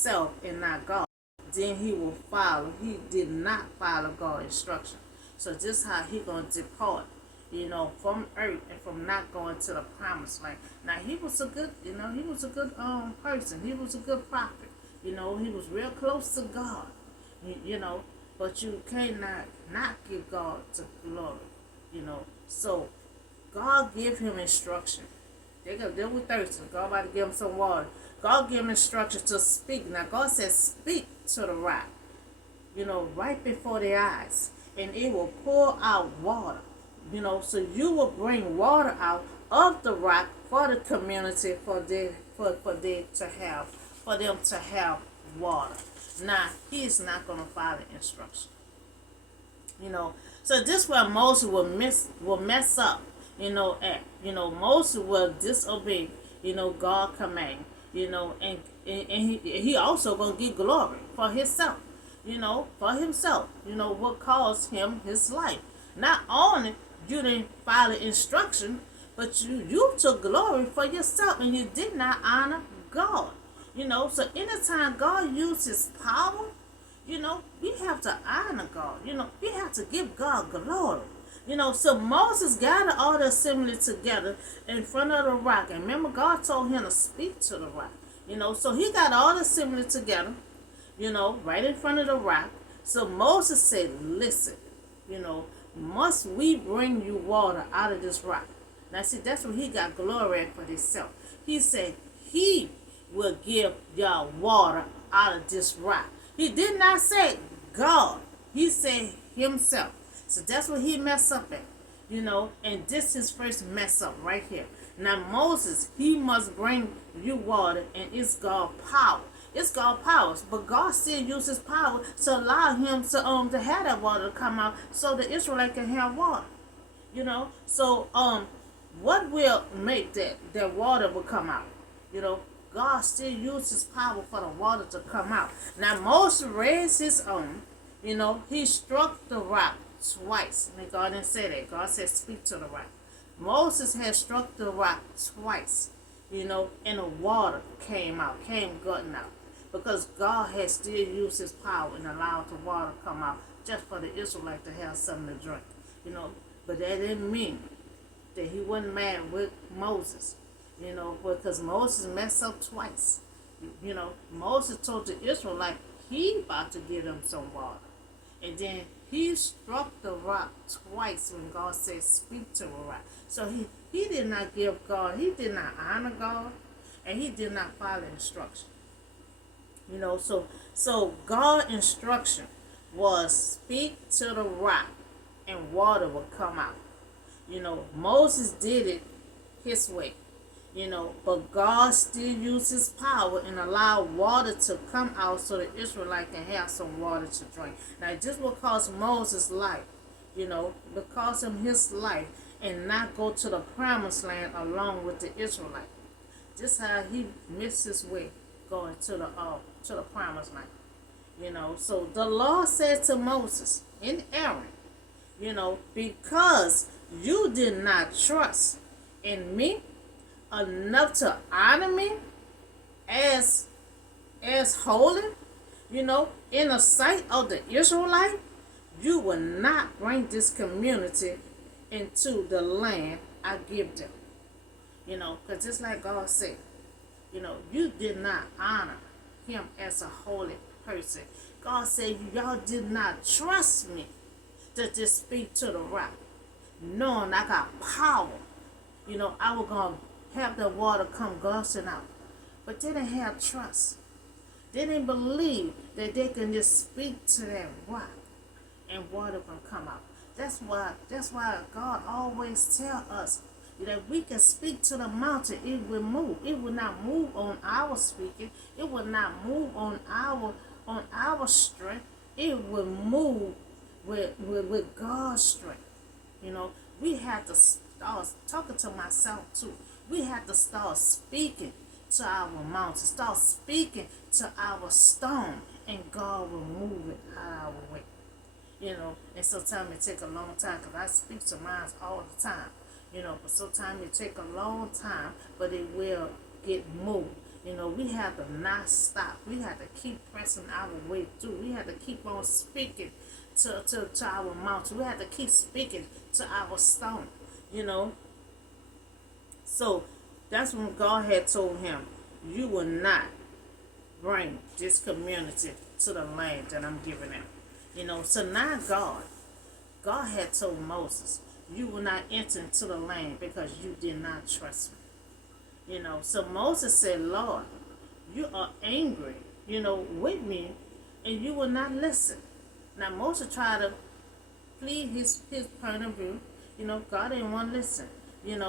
himself and not God, then he will follow. He did not follow God's instruction. So this how he gonna depart, from earth and from not going to the promised land. Now he was a good, he was a good person. He was a good prophet. He was real close to God. But you cannot not give God the glory. So God gave him instruction. They were thirsty. God about to give him some water. God gave him instruction to speak. Now God said, speak to the rock, right before their eyes, and it will pour out water. So you will bring water out of the rock for the community, for them to have water. Now he is not going to follow instruction. So this where Moses will mess up, Moses will disobey, God command, and he also gonna get glory for himself, what caused him his life. Not only you didn't follow instruction, but you took glory for yourself and you did not honor God. So anytime God uses power, we have to honor God. We have to give God glory. So Moses gathered all the assembly together in front of the rock. And remember, God told him to speak to the rock. So he got all the assembly together, right in front of the rock. So Moses said, listen, must we bring you water out of this rock? Now see, that's what he got glory for himself. He said he will give y'all water out of this rock. He did not say God. He said himself. So that's what he messed up at. And this is his first mess up right here. Now Moses, he must bring you water, and it's God's power. It's God's powers, but God still uses power to allow him to have that water to come out so the Israelites can have water. So what will make that water will come out? God still uses power for the water to come out. Now Moses raised his own, he struck the rock twice. And God didn't say that. God said speak to the rock. Moses had struck the rock twice, and the water came gutting out. Because God had still used his power and allowed the water to come out just for the Israelites to have something to drink. But that didn't mean that he wasn't mad with Moses. Because Moses messed up twice. Moses told the Israelites he about to give them some water. And then he struck the rock twice when God said speak to the rock. So he did not give God, he did not honor God, and he did not follow instruction. So God's instruction was speak to the rock and water will come out. Moses did it his way. But God still used his power and allowed water to come out so the Israelites can have some water to drink. Now, this will cost Moses' life, because of his life, and not go to the promised land along with the Israelites. This is how he missed his way going to the promised land. So the Lord said to Moses and Aaron, because you did not trust in me enough to honor me as holy, in the sight of the Israelite, you will not bring this community into the land I give them. Because just like God said, you did not honor him as a holy person. God said, y'all did not trust me to just speak to the rock, knowing I got power. I was going to have the water come gushing out. But they didn't have trust. They didn't believe that they can just speak to that rock and water can come out. That's why God always tell us that we can speak to the mountain, it will move. It will not move on our speaking. It will not move on our strength. It will move with God's strength. We have to start talking to myself too. We have to start speaking to our mountain, start speaking to our stone, and God will move it out of our way. And sometimes it take a long time, because I speak to mine all the time. But sometimes it take a long time, but it will get moved. We have to not stop. We have to keep pressing our way through. We have to keep on speaking to our mountain. We have to keep speaking to our stone. You know. So that's when God had told him, you will not bring this community to the land that I'm giving them. So now God had told Moses, you will not enter into the land because you did not trust me. So Moses said, Lord, you are angry, with me, and you will not listen. Now Moses tried to plead his point of view. God didn't want to listen.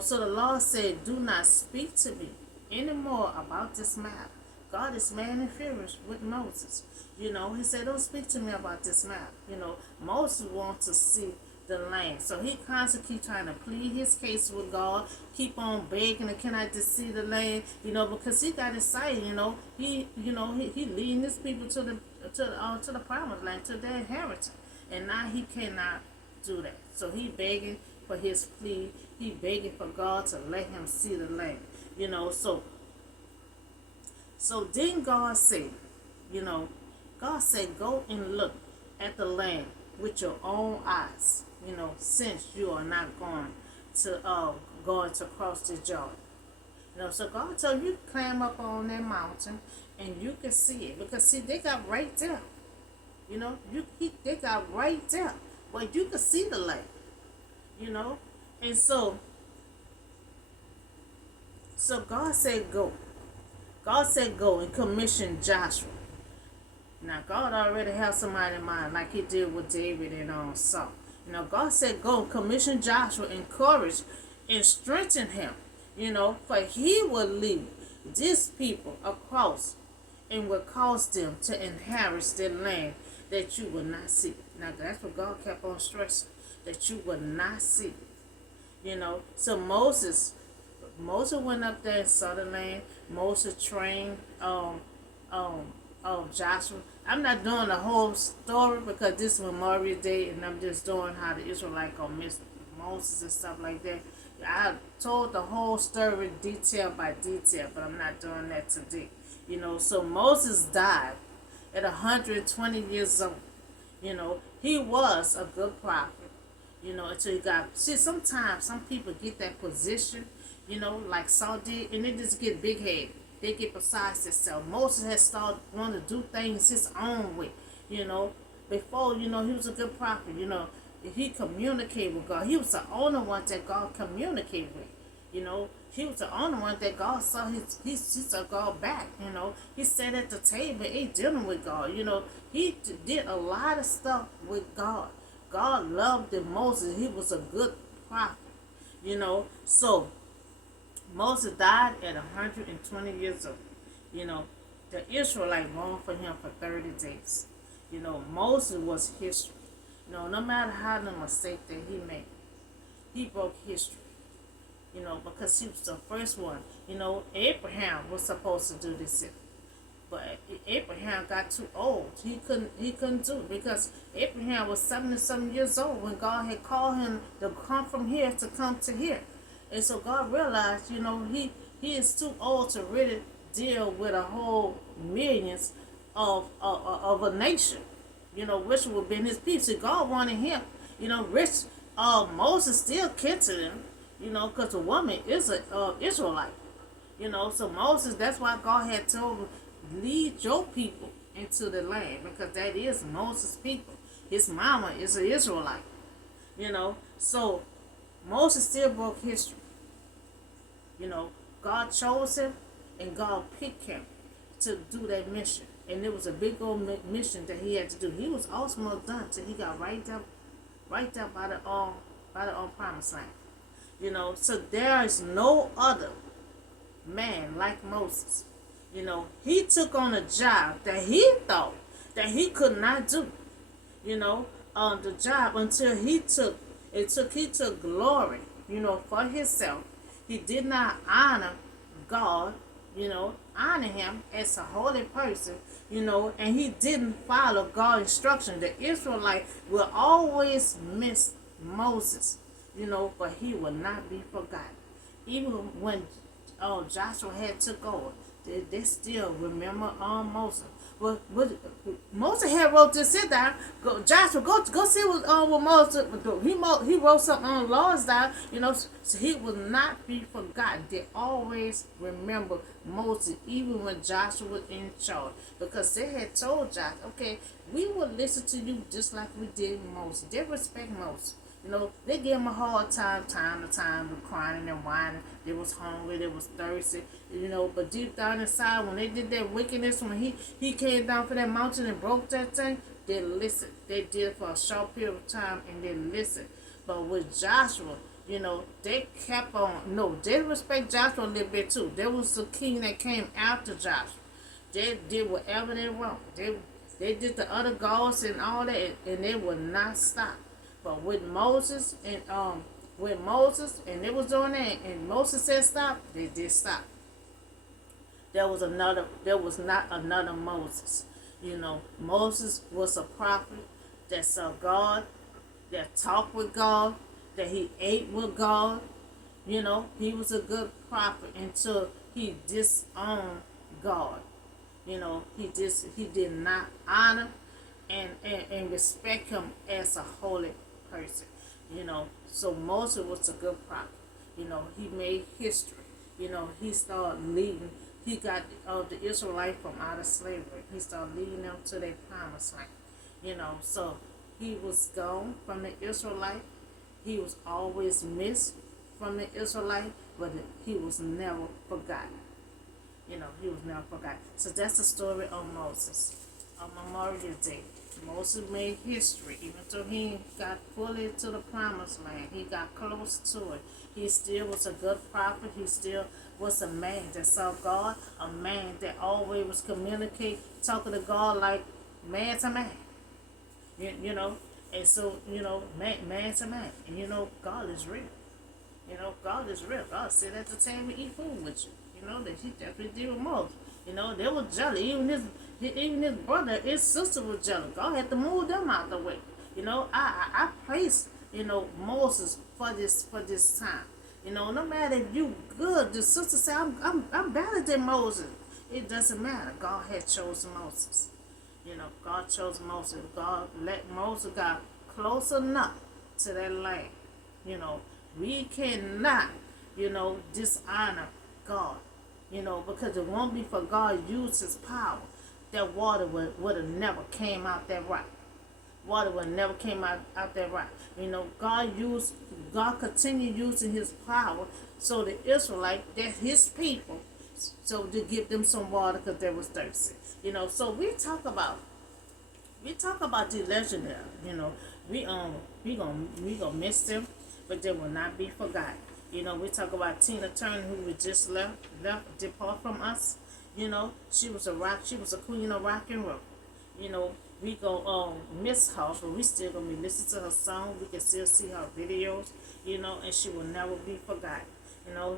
So the Lord said, do not speak to me anymore about this matter. God is mad and furious with Moses. He said, don't speak to me about this matter. Moses wants to see the land. So he constantly keep trying to plead his case with God, keep on begging, and can I just see the land? Because he got excited. He leading his people to the promised land, to their inheritance, and now he cannot do that. So he begging for his plea. He begging for God to let him see the land. So then God said, God said, go and look at the land with your own eyes, since you are not going to cross the Jordan. So God told you to climb up on that mountain and you can see it. Because see, they got right there. They got right there. But you can see the land. And so God said go. God said go and commission Joshua. Now God already has somebody in mind, like he did with David and Saul. God said go and commission Joshua, encourage and strengthen him. For he will lead this people across and will cause them to inherit the land that you will not see. Now that's what God kept on stressing, that you will not see. So Moses went up there and saw the land. Moses trained Joshua. I'm not doing the whole story because this is Memorial Day, and I'm just doing how the Israelites gonna miss Moses and stuff like that. I told the whole story detail by detail, but I'm not doing that today. So Moses died at 120 years old. He was a good prophet. Until he got. See, sometimes some people get that position, like Saul did, and they just get big headed. They get beside themselves. Moses had started wanting to do things his own way. Before, he was a good prophet. He communicated with God. He was the only one that God communicated with. He was the only one that God saw he saw God back. He sat at the table, ate dinner with God. He did a lot of stuff with God. God loved him, Moses. He was a good prophet. So Moses died at 120 years old. The Israelites mourned for him for 30 days. Moses was history. No matter how the mistake that he made, he broke history. Because he was the first one. Abraham was supposed to do this. But Abraham got too old. He couldn't do it because Abraham was 70-something years old when God had called him to come from here to come to here. And so God realized, he is too old to really deal with a whole millions of a nation, which would have been his people. So God wanted him, rich. Moses still kin to them, because the woman is an Israelite. So Moses, that's why God had told him, lead your people into the land, because that is Moses' people. His mama is an Israelite. So Moses still broke history. God chose him and God picked him to do that mission. And it was a big old mission that he had to do. He was almost done till he got right there by the promised land. So there is no other man like Moses. He took on a job that he thought that he could not do. The job until he took glory, for himself. He did not honor God, honor him as a holy person, and he didn't follow God's instruction. The Israelite will always miss Moses, but he will not be forgotten. Even when Joshua had took over, they still remember Moses. But Moses had wrote this sit down. Go, Joshua, go see what Moses. He wrote something on laws down. So he will not be forgotten. They always remember Moses, even when Joshua was in charge, because they had told Joshua, okay, we will listen to you just like we did Moses. They respect Moses. They gave him a hard time to time, with crying and whining. They was hungry, they was thirsty, but deep down inside, when they did that wickedness, when he came down for that mountain and broke that thing, they listened. They did it for a short period of time, and they listened. But with Joshua, they kept on. No, they respect Joshua a little bit too. There was the king that came after Joshua. They did whatever they want. They did the other gods and all that, and they would not stop. But with Moses and they was doing that, and Moses said stop, they did stop. There was not another Moses. Moses was a prophet that saw God, that talked with God, that he ate with God. He was a good prophet until he disowned God. He did not honor and respect him as a holy person. So Moses was a good prophet. He made history. He started leading. He got the Israelites from out of slavery. He started leading them to their promised land. So he was gone from the Israelite. He was always missed from the Israelite, but he was never forgotten. He was never forgotten. So that's the story of Moses. On Memorial Day, Moses made history. Even though he got fully to the promised land, he got close to it. He still was a good prophet. He still was a man that saw God, a man that always was communicating, talking to God like man to man. And so, man to man. And God is real. God is real. God sit at the table and eat food with you. That he definitely did with Moses. They were jealous. Even his brother, his sister was jealous. God had to move them out the way. I praise, Moses for this time. No matter if you good, the sister say I'm better than Moses. It doesn't matter. God had chosen Moses. God chose Moses. God let Moses got close enough to that land. We cannot, dishonor God. Because it won't be for God used his power. That water would have never came out that rock. Water would never came out that rock. God continued using his power so the Israelites, that's his people, so to give them some water because they was thirsty. So we talk about the legendary. We gonna miss them, but they will not be forgotten. We talk about Tina Turner, who was just left depart from us. She was a queen of rock and roll. We gonna miss her, but we still gonna be listening to her song. We can still see her videos, and she will never be forgotten.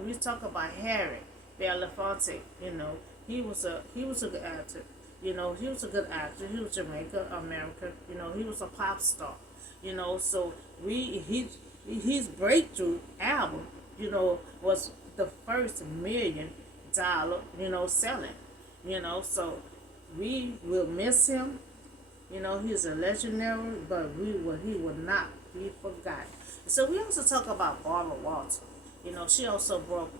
We talk about Harry Belafonte. He was a good actor. He was a good actor. He was Jamaican American. He was a pop star. So his breakthrough album, was the first $1 million, selling. So we will miss him. He's a legendary, but he will not be forgotten. So we also talk about Barbara Walters. She also broke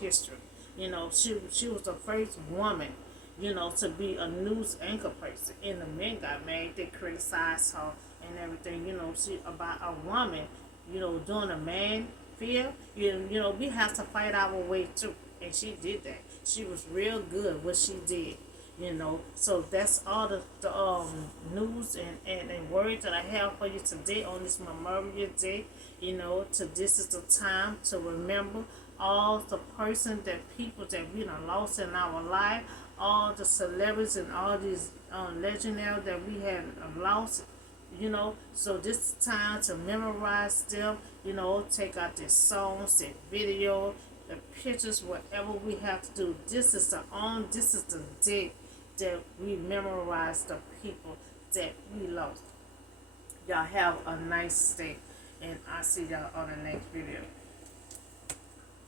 history. She was the first woman, to be a news anchor person. And the men got mad, they criticized her and everything. She about a woman, doing a man fear. We have to fight our way too. And she did that. She was real good what she did. So that's all the news and words that I have for you today on this Memorial Day. This is the time to remember all the people that we done lost in our life, all the celebrities and all these legendaries that we had lost. So this is time to memorize them. Take out their songs, their video, the pictures, whatever we have to do. This is the day that we memorize the people that we lost. Y'all have a nice day, and I'll see y'all on the next video.